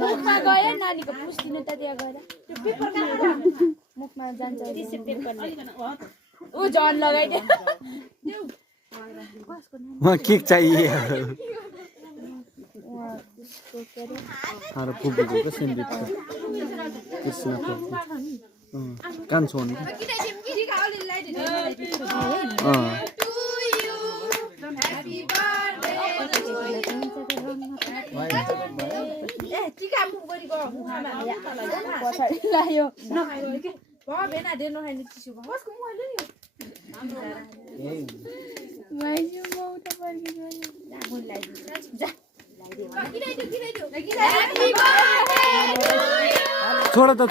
मुखमा गयो नानीको पुस्तिनु त त्यहाँ गएर मुखमा जान्छ ऊ झन लगाइदे वहाँ केक चाहिए अरे फुपूको को सेन्डविच छ कृष्ण फुपू कान्छो नि टिका मुख गरेको मुखमा पछाडी लायो नखाइलो के भेना दे नखाइलो चिसो बसको मुखले नि माइजो मौटा पर्के गयो जामुन लाइदिन्छ जा हैप्पी बर्थडे छोड त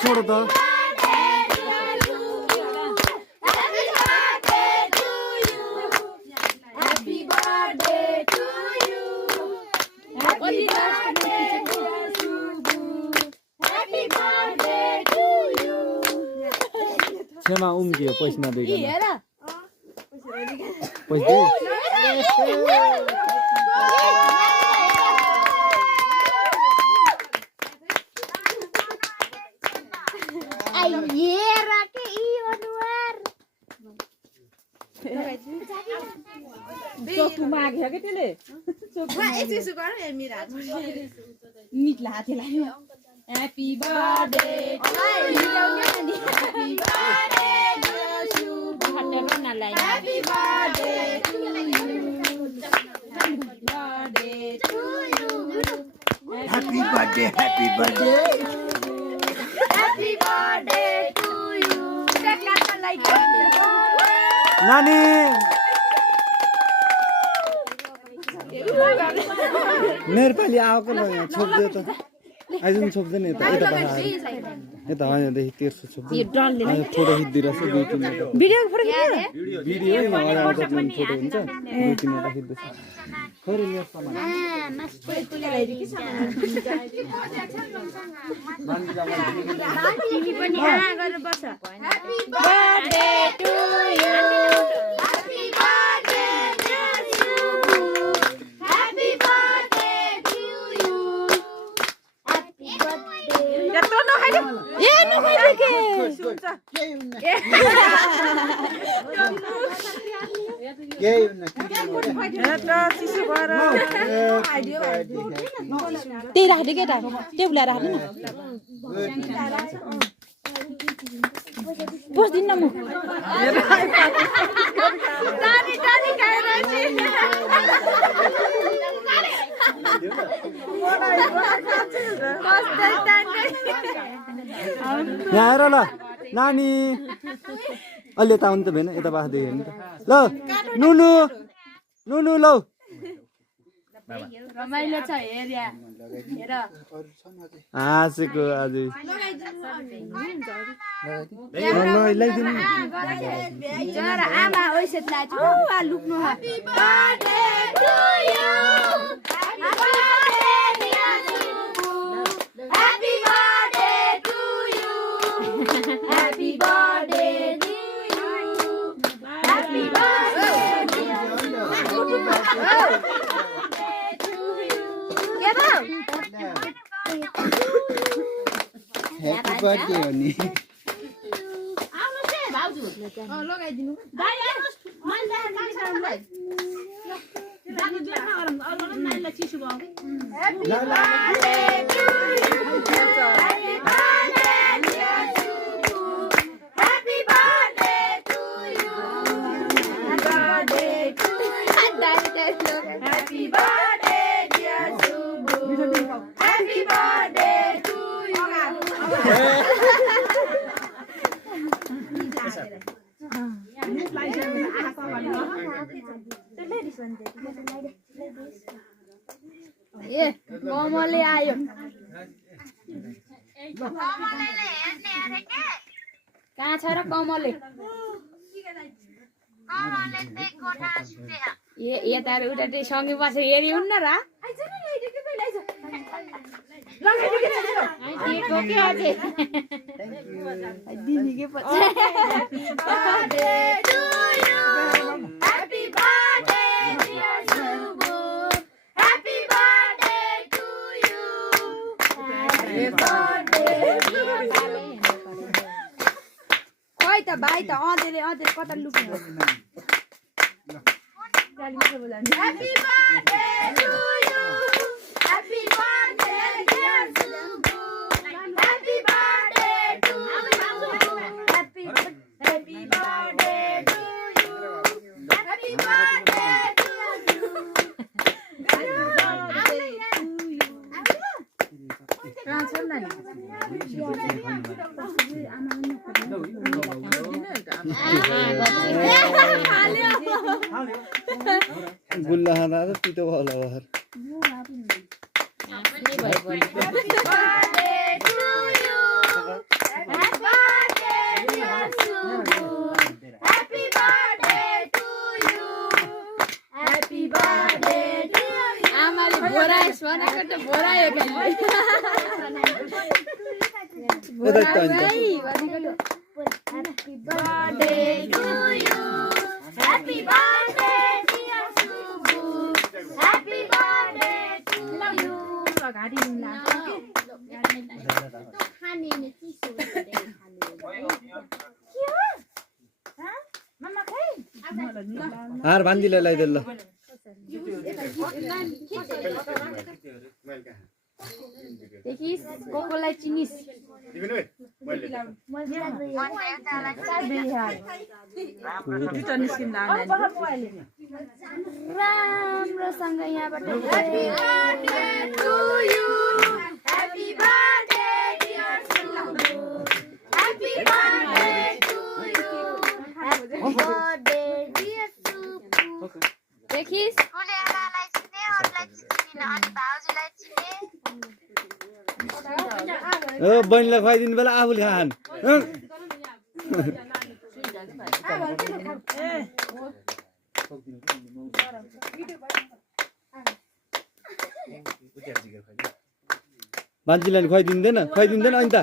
छेमा उम्कियो पैसा नदिएको पैसा चोकु माग्यो के त्यसले निक्ला हातले लाग्यो Happy birthday to you. Happy birthday to you. Happy birthday to you. Happy birthday to you. Happy birthday. Happy birthday to you. नानी नेपाली आएको छोप्दियो त आइजन छोप्दैन यता यता यहाँदेखि तेर्सो छोप्दैन फोटो खिचिदिरहेछ दुई तिनवटा भिडियो फोटो हुन्छ दुई तिनवटा खिच्दैछ खरै मेरो सामान तिमी पनि आ गरेर बस Happy birthday to you. Happy birthday to you. Happy birthday to you. Happy birthday. Jatuh no hai. Ya no hai ke. Teh dah dikit dah. Teh boleh dah ni. Bos din namu. Tadi kaya raci. Bos dan. यहाँ आएर ल नानी अहिले यता आउनु त भएन यता बाख्दै हेर्नु त ल नुनु नुनु लौ रमाइलो छ हेरिया हेर हाँसेको आज जरा आमा ओइसेत लाछु आ लुक्नु Happy birthday to you. Happy birthday dear Subu. Happy birthday to you. Happy birthday to you. Happy birthday dear Subu. Happy birthday honey. लगाइदिनु ए कमलले आयो कहाँ छ र कमलले ए तारो उता सँगै बसेर हेरिउन् न र दिदीकै पछि खोइ त भाइ त अँधेले कता लुक्नु Happy birthday to you. Happy birthday dear Subu. Happy birthday to you. Happy birthday to you. Happy birthday to you. गुल्ला खाँदा त पितो भयो होला भर आमाले भोराइस भनेको त भोरायो Happy birthday to you. Happy birthday dear Subu. Happy birthday to you. हार भान्जीले लगाइदेऊ ल देखिस कोकोलाई चिनिस राम्रोसँग यहाँबाट Happy birthday to you. Happy birthday dear Subu. Happy birthday to you. Happy birthday dear Subu. देखिस बहिनीलाई खुवाइदिनु बेला आफूले खान भान्जीलाई खुवाइदिँदैन अनि त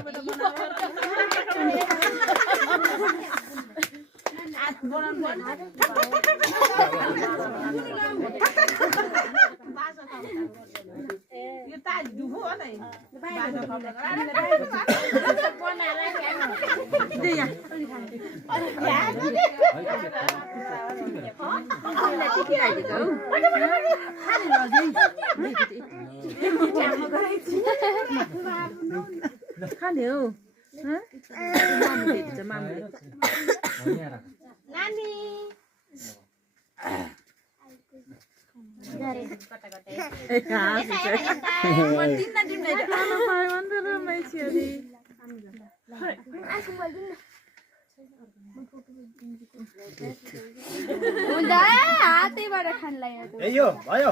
हातैबाट खान लाग्यो यो भयो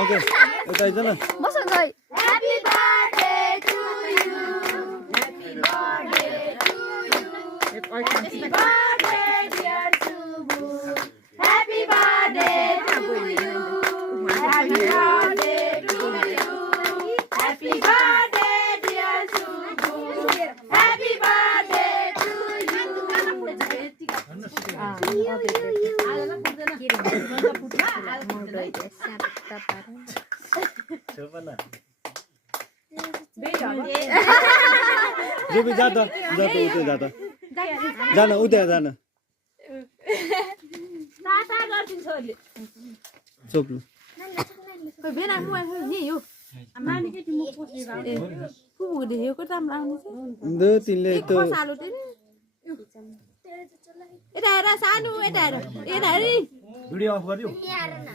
ओके यता आइज न Happy birthday to you. Happy birthday to you. Happy birthday dear Subu. Happy birthday to you. Happy birthday to you. Happy birthday dear Subu. Happy birthday to जो भी जाता उतै जाता जान उतै जान चोप्लु बेना मुआ नि यो माने के तिम्रो पोस्टले गाउने फुबु देख्यो को राम्रो आउने दो तिनले त सालो त यता हेर सानो यता हेर भिडियो अफ गर्दियो